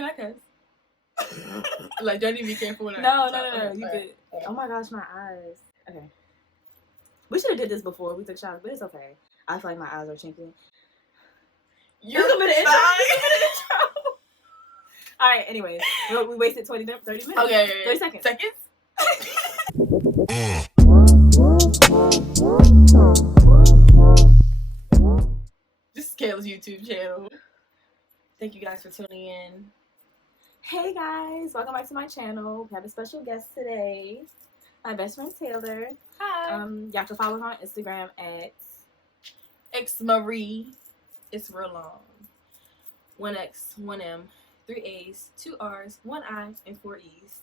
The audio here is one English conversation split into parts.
Can I cuss? Like, don't even be careful when No, you good. Oh my gosh, my eyes. Okay. We should have did this before we took shots, but it's okay. I feel like my eyes are chinking. You're gonna be the intro. All right. Anyways, we wasted 30 minutes. Okay. 30 seconds. This is Kayla's YouTube channel. Thank you guys for tuning in. Hey guys, welcome back to my channel. We have a special guest today, my best friend Taylor. Hi. Y'all can follow her on Instagram at xmarie. It's real long. 1X, 1M, 3 A's, 2 R's, 1 I, and 4 E's.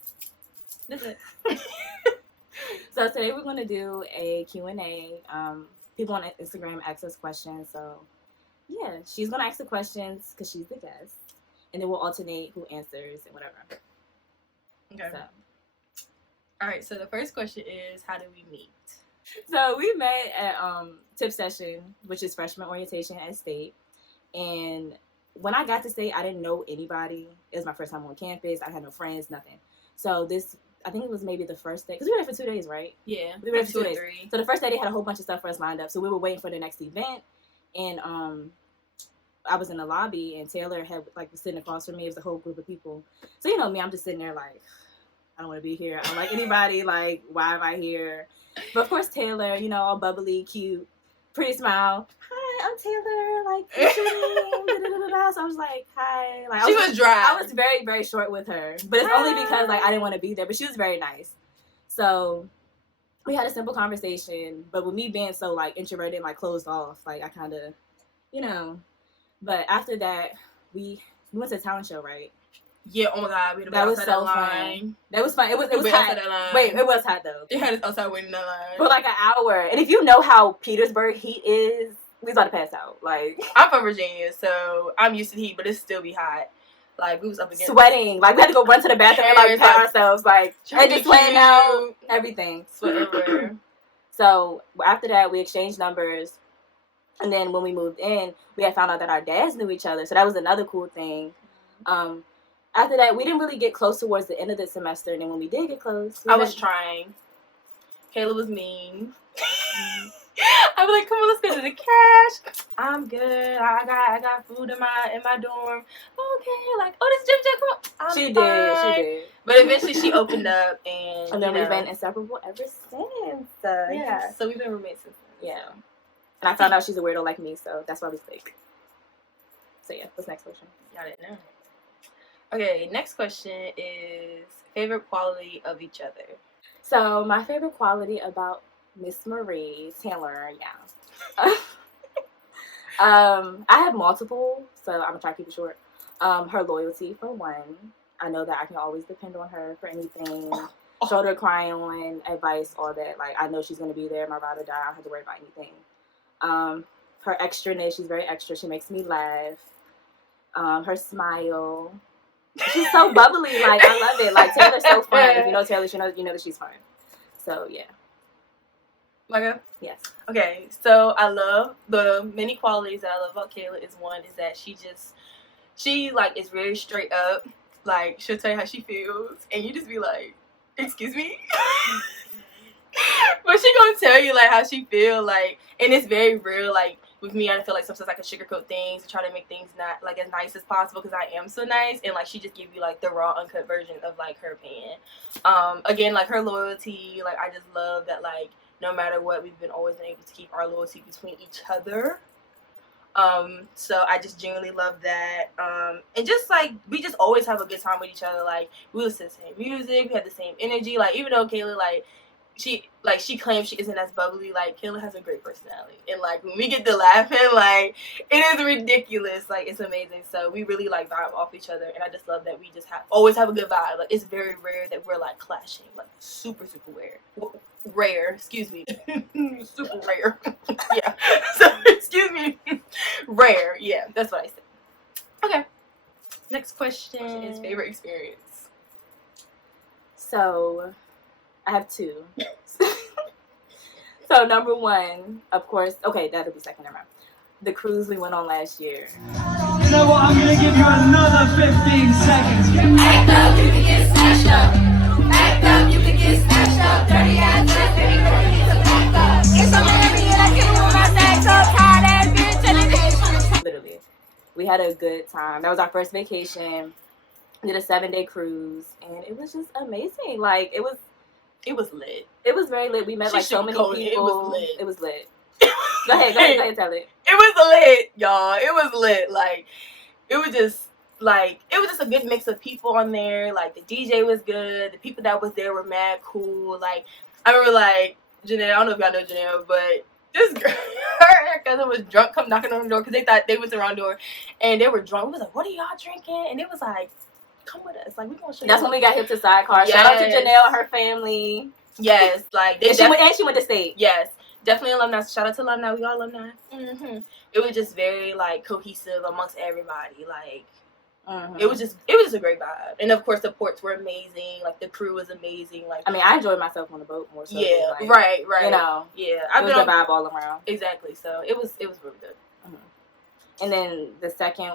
That's it. So today we're going to do a Q&A. People on Instagram ask us questions, so yeah, she's going to ask the questions because she's the guest, and then we'll alternate who answers and whatever. Okay. So. All right, so the first question is, how did we meet? So we met at TIP session, which is freshman orientation at State, and when I got to State, I didn't know anybody. It was my first time on campus. I had no friends, nothing. So I think it was maybe the first day, because we were there for 2 days, right? Yeah, we were there for 2 days. 3. So the first day they had a whole bunch of stuff for us lined up. So we were waiting for the next event, and I was in the lobby, and Taylor had was sitting across from me. It was a whole group of people. So you know me, I'm just sitting there like, I don't want to be here. I don't like anybody. Like, why am I here? But of course, Taylor, all bubbly, cute, pretty smile. Hi, I'm Taylor. Like, what's your name? So I was like, hi. Like, she was dry. I was very, very short with her, but it's only because I didn't want to be there. But she was very nice. So we had a simple conversation. But with me being so introverted and closed off, I kind of, But after that, we went to a talent show, right? Yeah, oh my God. That was so fun. That was fun. It was hot. Wait, it was hot, though. They had us outside waiting in that line. For an hour. And if you know how Petersburg heat is, we was about to pass out. I'm from Virginia, so I'm used to the heat, but it still be hot. We was up against sweating. We had to go run to the bathroom and pat ourselves. And just laying out. Everything. Sweat everywhere. So after that, we exchanged numbers. And then when we moved in, we had found out that our dads knew each other. So that was another cool thing. After that, we didn't really get close towards the end of the semester. And then when we did get close... I was trying. Kayla was mean. I was like, come on, let's go to the cash. I'm good. I got food in my dorm. Okay, oh, this Jim, come on. She did. But eventually she opened up and then we've been inseparable ever since. Yeah. So we've been roommates since then. Yeah. And I found out she's a weirdo like me, so that's why we click. So yeah, what's next question? Y'all didn't know. Okay, next question is favorite quality of each other. So my favorite quality about Miss Marie Taylor, yeah. I have multiple, so I'm gonna try to keep it short. Her loyalty, for one. I know that I can always depend on her for anything. Shoulder crying on, advice, all that. I know she's gonna be there, my ride or die. I don't have to worry about anything. Her extraness, she's very extra. She makes me laugh. Her smile. She's so bubbly. I love it. Taylor's so fun. If you know Taylor, you know that she's fun. So, yeah. Micah? Yes. Okay, so I love the many qualities that I love about Kayla is that she is very straight up. She'll tell you how she feels, and you just be like, excuse me? But she gonna tell you how she feel, and it's very real. With me, I feel sometimes I can sugarcoat things and try to make things not as nice as possible because I am so nice, and she just give you the raw, uncut version of her opinion. Again, her loyalty, I just love that no matter what, we've always been able to keep our loyalty between each other. So I just genuinely love that. And just we just always have a good time with each other. We listen to the same music, we have the same energy. Even though Kayla she claims she isn't as bubbly, Kayla has a great personality. And when we get to laughing, it is ridiculous. It's amazing. So we really vibe off each other, and I just love that we just always have a good vibe. It's very rare that we're clashing. Super, super rare. Excuse me. Super rare. Yeah. So excuse me. Rare. Yeah, that's what I said. Okay. Next question is favorite experience. So I have two. So number one, of course, okay, that'll be second. Never mind. The cruise we went on last year. So I'm gonna give you another 15 seconds. Act up, you can get smashed up. Act up, you can get smashed up. Dirty ass bitch, baby girl, you need to back up. It's a Meanie and I can't with my sex up. Tired ass bitch, and it Literally. We had a good time. That was our first vacation. We did a 7-day cruise, and it was just amazing. Like, it was lit. It was very lit. We met like so many people. It was lit. Go ahead, tell it. It was lit, y'all. It was lit. Like, it was just a good mix of people on there. Like, the DJ was good. The people that was there were mad cool. Like, I remember, like, Janelle, I don't know if y'all know Janelle, but this girl, her cousin was drunk, come knocking on the door because they thought they was the wrong door, and they were drunk. We was like, what are y'all drinking? And it was like, come with us. Like, we gonna show you. That's when we got hit to sidecar. Yes. Shout out to Janelle and her family. Yes, like, she went to state. Yes. Definitely alumni. Shout out to alumni. We all alumni. Mm-hmm. It was just very, like, cohesive amongst everybody. Like, it was just a great vibe. And of course, the ports were amazing. Like, the crew was amazing. Like, I mean, I enjoyed myself on the boat more so. Yeah, like, right. You know, yeah, it was a vibe all around. Exactly. So it was really good. Mm-hmm. And then the second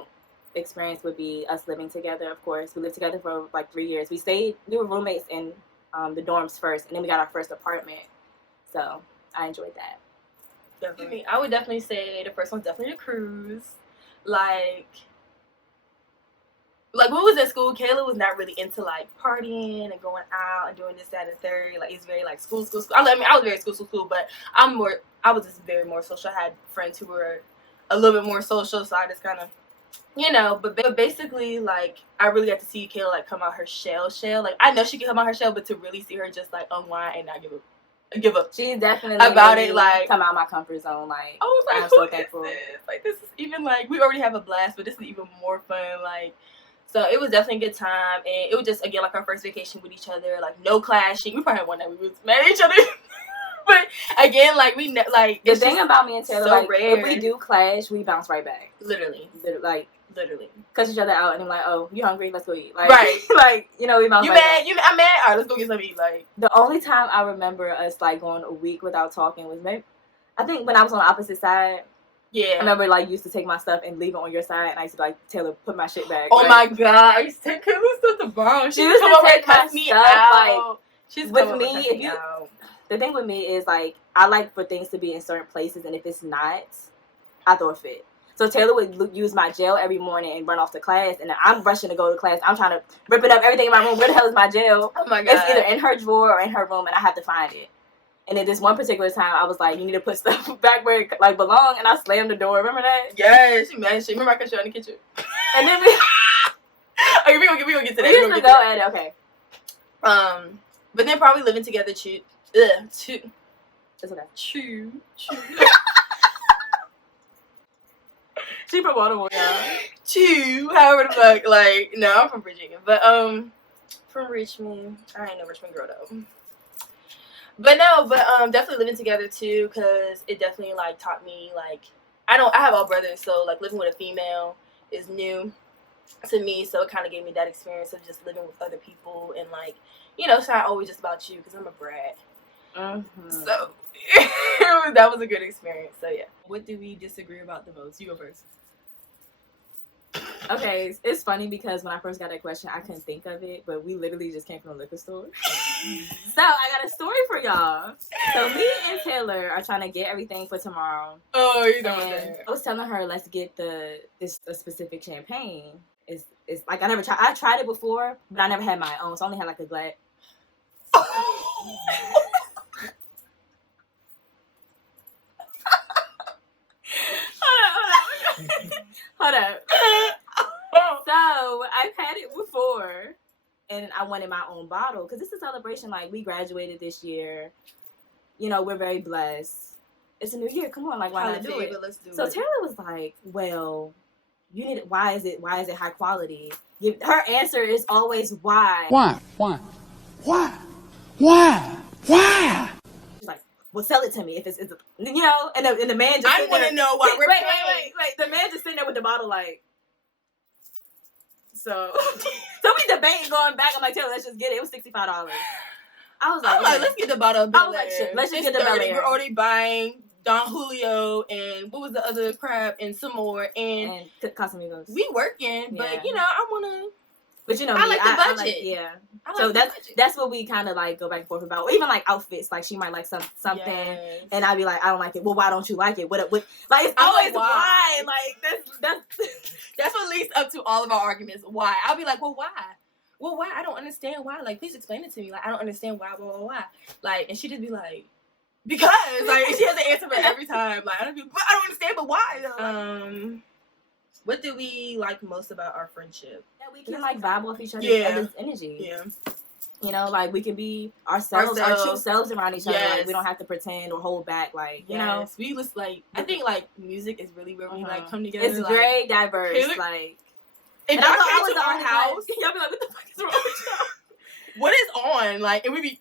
experience would be us living together. Of course, we lived together for like 3 years. We were roommates in the dorms first, and then we got our first apartment. So I enjoyed that. Definitely. I would definitely say the first one's definitely the cruise. Like when we was in school, Kayla was not really into, like, partying and going out and doing this, that, and the third. Like, it's very, like, school. I mean, I was very school, but I was just very more social. I had friends who were a little bit more social, so I just kind of, you know, but basically, like, I really got to see Kayla, like, come out her shell. Like, I know she can come out her shell, but to really see her just, like, unwind and not give up. She's definitely about it, like, come out of my comfort zone. Like, I was like, I'm so thankful. This is even, like, we already have a blast, but this is even more fun. Like, so it was definitely a good time, and it was just, again, like, our first vacation with each other. Like, no clashing. We probably had one night we was mad at each other. But again, like, the thing about me and Taylor, so like, rare. if we do clash, we bounce right back. Literally. Cuss each other out, and I'm like, oh, you hungry? Let's go eat. Like, right. Like, you know, we bounce you right mad? back. I'm mad? All right, let's go get something to eat. Like, the only time I remember us, like, going a week without talking was maybe, I think when I was on the opposite side. Yeah. I remember, like, used to take my stuff and leave it on your side, and I used to, like, Taylor, put my shit back. Oh, like, my God. I used to take Kayla's stuff to borrow. She used to take my me stuff, out. like, She's with me, if you, the thing with me is, like, I like for things to be in certain places, and if it's not, I throw a fit. So Taylor would use my gel every morning and run off to class, and I'm rushing to go to class. I'm trying to rip it up, everything in my room. Where the hell is my gel? Oh, my God. It's either in her drawer or in her room, and I have to find it. And then this one particular time, I was like, you need to put stuff back where it, like, belong, and I slammed the door. Remember that? Yeah, she mad. Remember I cut you out in the kitchen? And then we... Okay, we gonna get to that. We used to go at it, okay. But then probably living together, too. It's okay. Chew. She from Baltimore, y'all. Chew. However the fuck, like, no, I'm from Virginia. But, from Richmond. I ain't no Richmond girl, though. But definitely living together too, because it definitely, like, taught me, like, I have all brothers, so, like, living with a female is new to me, so it kind of gave me that experience of just living with other people, and, like, you know, it's not always just about you, because I'm a brat. Mm-hmm. So that was a good experience. So yeah. What do we disagree about the most? You go first. Okay, it's funny because when I first got that question, I couldn't think of it, but we literally just came from a liquor store. So I got a story for y'all. So me and Taylor are trying to get everything for tomorrow. Oh, you know that. I was telling her, let's get a specific champagne. It's like I tried it before, but I never had my own, so I only had like a glass. Hold up. So I've had it before, and I wanted my own bottle because this is a celebration. Like, we graduated this year. You know, we're very blessed. It's a new year. Come on, like, why not do it? Let's do so it. Taylor was like, "Well, you need it. Why is it high quality?" Her answer is always why. Why? She's like, well, sell it to me if it's you know. And the man just I want to know why we're wait. The man just sitting there with the bottle like. So we debating going back. I'm like, Taylor, let's just get it. It was $65. I was like, let's get the bottle of I was like, shit, let's just get the Bel Air. We're already buying Don Julio and what was the other crap and some more and Casamigos. We working, but you know I wanna. But you know, I like the budget. I like, yeah. I like so the that's what we kind of like go back and forth about. Even like outfits, like she might like something, yes. and I'd be like, I don't like it. Well, why don't you like it? What like it's always why. Like that's what leads up to all of our arguments. Why? I'll be like, well, why? Well, why? I don't understand why. Like, please explain it to me. Like, I don't understand why. Why? Like, and she just be like, because like she has an answer for every time. Like, I don't understand, but why? What do we like most about our friendship? That we can like vibe off each other's energy. Yeah. You know, like we can be ourselves, our true selves around each other. Like we don't have to pretend or hold back. Like you know, we just like I think like music is really where we like come together. It's like, very diverse. Like, if y'all came to our house, y'all be like, "What the fuck is wrong with y'all? What is on?" Like, and we be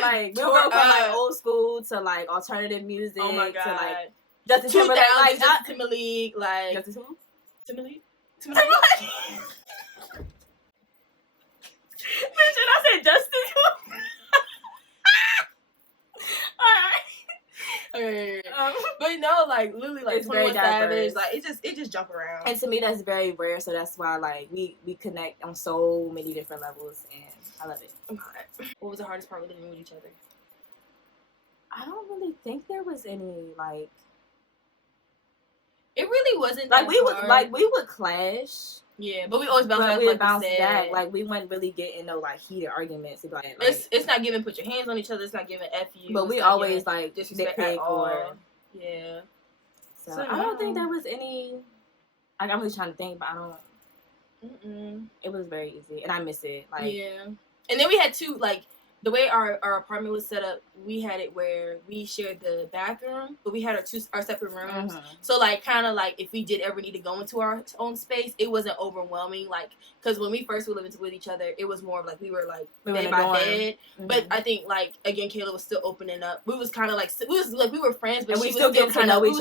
like we'll go from like old school to like alternative music. Oh my god. To like Justin Timberlake, like Justin Timberlake, like Justin Timberlake. Bitch, and I said Justin. Okay. But no, like literally, like it's very 21 Savage, diverse. like it just jump around. And to me, that's very rare. So that's why like we connect on so many different levels, and I love it. What was the hardest part with living with each other? I don't really think there was any like. It really wasn't like that we would clash. Yeah, but we always bounce back. We would bounce back. Like we wouldn't really get in no like heated arguments. Like, it's not giving put your hands on each other. It's not giving F you. But we always like disrespect nitpick or yeah. So I don't think there was any. Like I'm really trying to think, but I don't. It was very easy, and I miss it. Like yeah, and then we had two like. The way our apartment was set up, we had it where we shared the bathroom, but we had our separate rooms. So, like, kind of like if we did ever need to go into our own space, it wasn't overwhelming. Like, because when we first were living with each other, it was more of like we were like bed by bed. But I think like again, Kayla was still opening up. We was kind of like we were friends, but we still getting to know each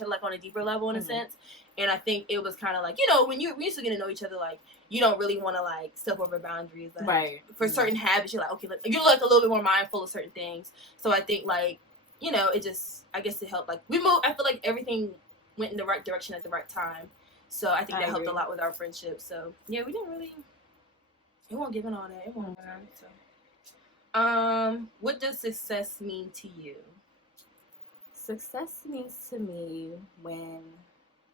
other like on a deeper level in a sense. And I think it was kind of like, you know, when we used to get to know each other, like, you don't really want to, like, step over boundaries. Like, right. For certain habits, you're like, okay, you're, like, a little bit more mindful of certain things. So I think, like, you know, it just, I guess it helped. Like, I feel like everything went in the right direction at the right time. So I think that helped a lot with our friendship. So, yeah, we didn't really, it won't give in all that. It won't. So. What does success mean to you? Success means to me when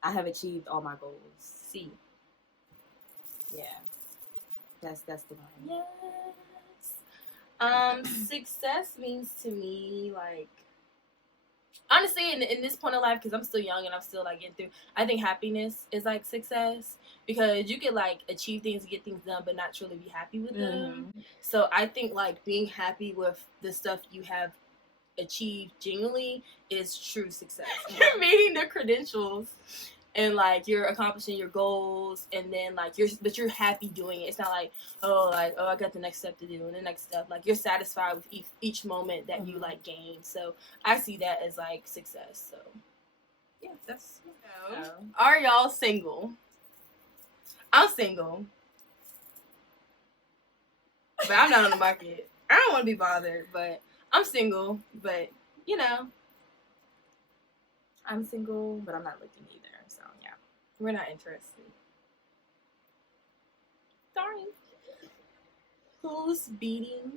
I have achieved all my goals. See. Yeah. That's the one. Yes. Success means to me, like, honestly, in this point of life, because I'm still young and I'm still, like, getting through, I think happiness is, like, success. Because you can, like, achieve things and get things done, but not truly be happy with them. So I think, like, being happy with the stuff you have achieved genuinely is true success. You're meeting the credentials and like you're accomplishing your goals, and then like you're happy doing it. It's not like I got the next step to do and the next step. Like you're satisfied with each moment that you like gain. So I see that as like success. So yeah, that's Are y'all single? I'm single, but I'm not on the market. I don't want to be bothered, but I'm single, but, you know. I'm single, but I'm not looking either, so, yeah. We're not interested. Sorry. Who's beating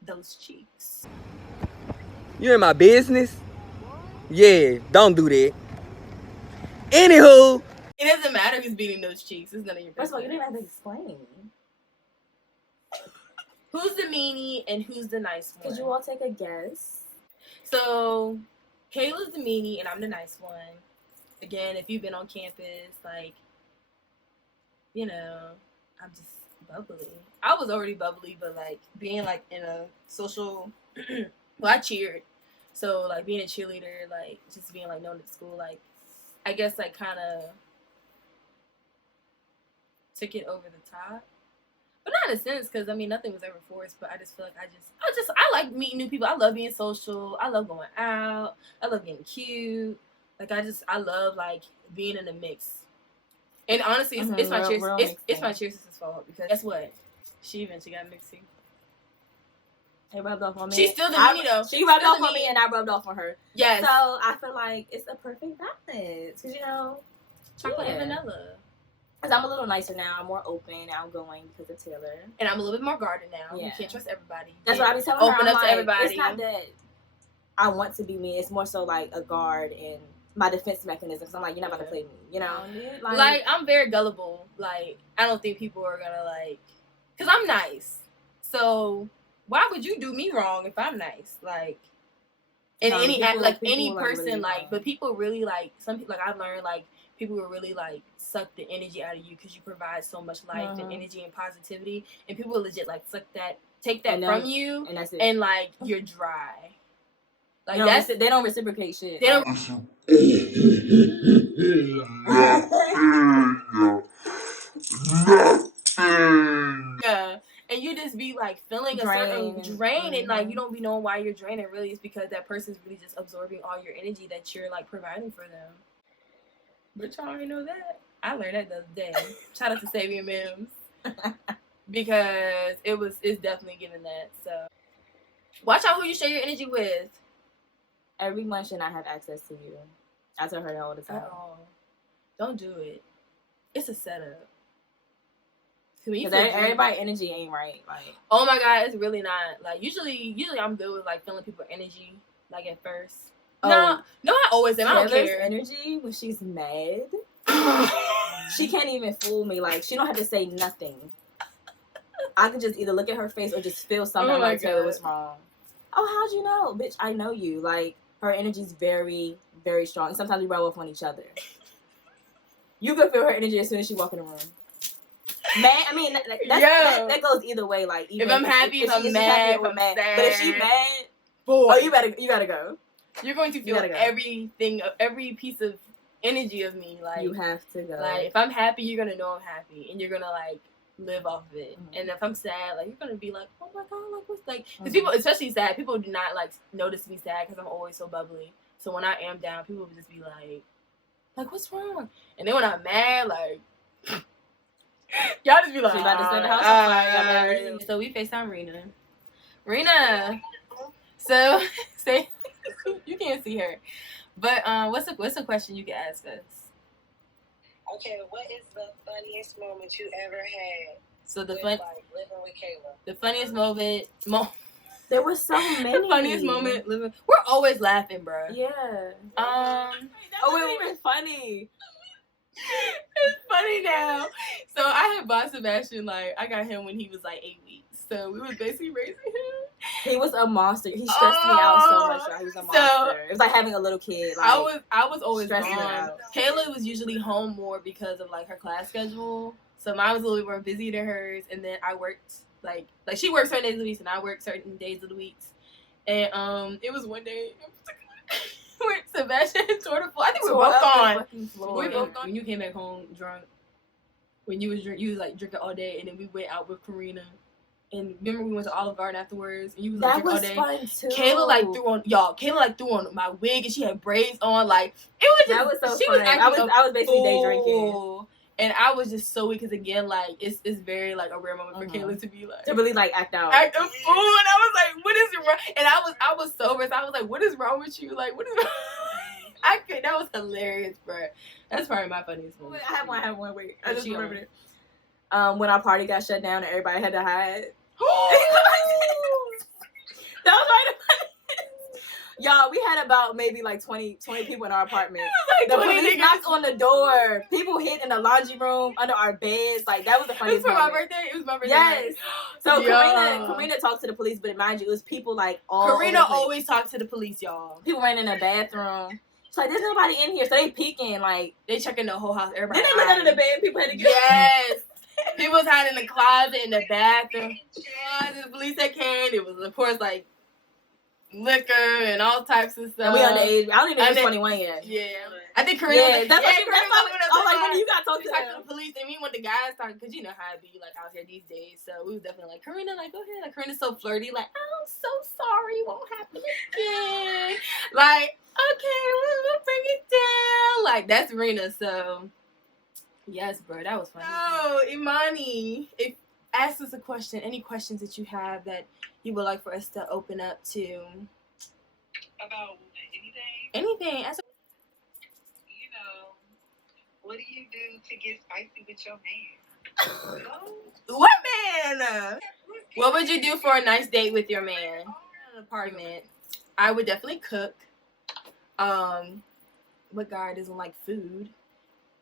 those cheeks? You in my business? Yeah, don't do that. Anywho. It doesn't matter who's beating those cheeks. It's none of your business. First of all, you didn't have to explain. Who's the meanie and who's the nice one? Could you all take a guess? So, Kayla's the meanie and I'm the nice one. Again, if you've been on campus, like, you know, I'm just bubbly. I was already bubbly, but, like, being, like, in a social... well, I cheered. So, like, being a cheerleader, like, just being, like, known at school, like, I guess, like, kind of took it over the top. But not in a sense, because, I mean, nothing was ever forced, but I just feel like I like meeting new people. I love being social. I love going out. I love getting cute. Like, I love, like, being in the mix. And honestly, it's my cheer sister's fault, because guess what? She eventually got mixed too. It rubbed off on me. She's still the Meanie though. She rubbed Still off the on me, Meanie. and I rubbed off on her. Yes. So I feel like it's a perfect balance. Cause Chocolate and vanilla. Cause I'm a little nicer now. I'm more open, outgoing because of Taylor. And I'm a little bit more guarded now. Yeah. You can't trust everybody. That's what I be telling her. Open I'm up to like, everybody. It's not that I want to be me. It's more so like a guard and my defense mechanism. So I'm like, you're not about to play me. Like I'm very gullible. Like I don't think people are gonna like, cause I'm nice. So why would you do me wrong if I'm nice? Like, and any person really like, but people really like some people. Like I've learned like people will really like suck the energy out of you because you provide so much life and energy and positivity, and people will legit like take that from you, and that's it. And like you're dry. Like they don't reciprocate shit. They don't. Yeah, and you just be like feeling a certain drain, and like you don't be knowing why you're draining. Really, it's because that person's really just absorbing all your energy that you're like providing for them. But y'all already know that. I learned that the other day. Shout out to Savior Mims because it's definitely giving that. So watch out who you share your energy with. Everyone should not have access to you. I tell her that all the time. Don't do it. It's a setup. Because everybody's energy ain't right. Like, oh my God, it's really not. Like usually I'm good with like feeling people's energy. Like at first. No, I always am. I don't care. Energy when she's mad. She can't even fool me. Like she don't have to say nothing. I can just either look at her face or just feel something like Taylor was wrong. Oh, how'd you know? Bitch, I know you. Like her energy's very, very strong. And sometimes we rub off on each other. You can feel her energy as soon as she walk in the room. Man, I mean that goes either way. Like even if I'm happy, if I'm mad, if I'm sad. But if she mad, boy, oh you gotta go. You're going to feel everything, every piece of energy of me. Like you have to go. Like if I'm happy, you're gonna know I'm happy, and you're gonna like live off of it. And if I'm sad, like you're gonna be like, oh my God, like what's like? Because people, especially sad, people do not like notice me sad because I'm always so bubbly. So when I am down, people will just be like what's wrong? And then when I'm mad, like. Y'all just be like, about to set the house on fire. So we FaceTime Rena. So say you can't see her, but what's the question you can ask us? Okay, what is the funniest moment you ever had? So living with Kayla. The funniest moment. There were so many. The funniest moment living. We're always laughing, bro. Yeah. It was funny. It's funny now. So I had bought Sebastian, like, I got him when he was like 8 weeks. So we was basically raising him. He was a monster. He stressed me out so much. He was a monster. So, it was like having a little kid. Like, I was always gone. Kayla was usually home more because of like her class schedule. So mine was a little bit more busy than hers. And then I worked like she worked certain days of the week and I worked certain days of the week. And it was one day where Sebastian tore the floor. I think we were both gone. We both gone. When you came back home drunk, when you was like drinking all day, and then we went out with Karina. And remember we went to Olive Garden afterwards, and you was like drinking all day. Fun too. Kayla threw on my wig, and she had braids on. Like it was just, that was so she fun. was acting I was basically day drinking. And I was just so weak because again, like it's very like a rare moment for Kayla to be like to really like act out, act a fool. And I was like, what is it wrong? And I was sober, so I was like, what is wrong with you? Like what is? That was hilarious, bro. That's probably my funniest moment. I have one. Wait, I just remembered it. When our party got shut down and everybody had to hide. That was right. Y'all, we had about maybe like 20 people in our apartment. Like the police knocked on the door. People hid in the laundry room, under our beds. Like that was the funniest moment. It was my birthday. Yes. So Karina talked to the police, but mind you, it was people like all Karina always talked to the police, y'all. People ran in the bathroom. It's like, there's nobody in here. So they peeking, like they checking the whole house. Everybody. Then they look under the bed. People had to get Yes. People was hiding in the closet, in the bathroom. The police that came. It was, of course, like liquor and all types of stuff. And we underage. I don't even know if 21 yet. Yeah. I think Karina. That's what I was like, when you got to talk to the police, and me when the guys talking, because you know how it be like out here these days. So we was definitely like, Karina, like, go ahead. Like, Karina's so flirty. Like, I'm so sorry. It won't happen again. Like, okay, we'll bring it down. Like, that's Rena. So, yes, bro, that was funny. Oh, Imani. ask us a question. Any questions that you have that you would like for us to open up to? About anything? Anything. Ask You know, what do you do to get spicy with your man? what man? What would you do for a nice date with your man? In an apartment. I would definitely cook. What guy doesn't like food?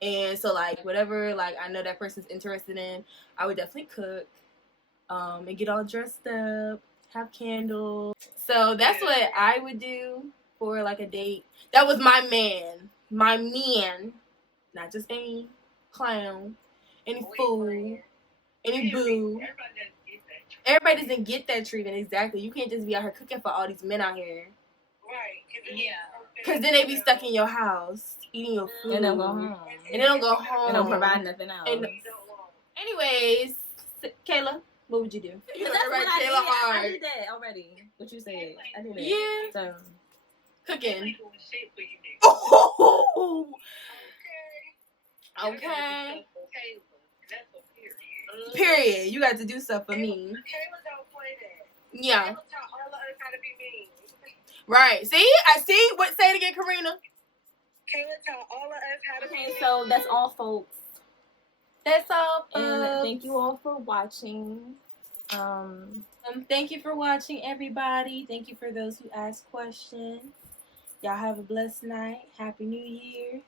And so like whatever like I know that person's interested in, I would definitely cook. And get all dressed up, have candles. So that's what I would do for like a date. That was my man. My man. Not just any clown, any fool, any boo. Everybody doesn't get that treatment, exactly. You can't just be out here cooking for all these men out here. Right. Yeah. Because then they be stuck in your house, eating your food. And they'll go home. And they don't go home. And don't provide nothing else. And, anyways, Kayla, what would you do? You know, That's what I Kayla did. hard. I did that already. What you said. I did that. Yeah. So, Cooking. Okay. Period. You got to do stuff for me. Kayla don't play that. Yeah. Kayla taught all of us how to be mean. Right. See? I see. What? Say it again, Karina. Kayla taught all of us how to be okay, mean. so that's all, folks. That's all. And thank you all for watching. Thank you for watching, everybody. Thank you for those who asked questions. Y'all have a blessed night. Happy New Year's.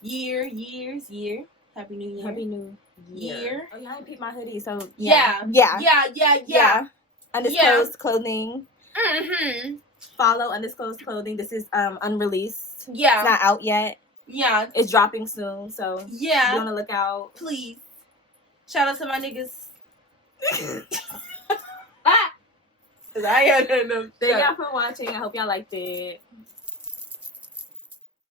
Year. Happy New Year. Happy New Year. Oh, y'all ain't picked my hoodie, so Yeah. Undisclosed clothing. Mm-hmm. Follow undisclosed clothing. This is unreleased. Yeah. It's not out yet. Yeah. It's dropping soon, so Yeah. be on the lookout. Please. Shout out to my niggas. Cause I ain't got nothing to Thank y'all for watching. I hope y'all liked it.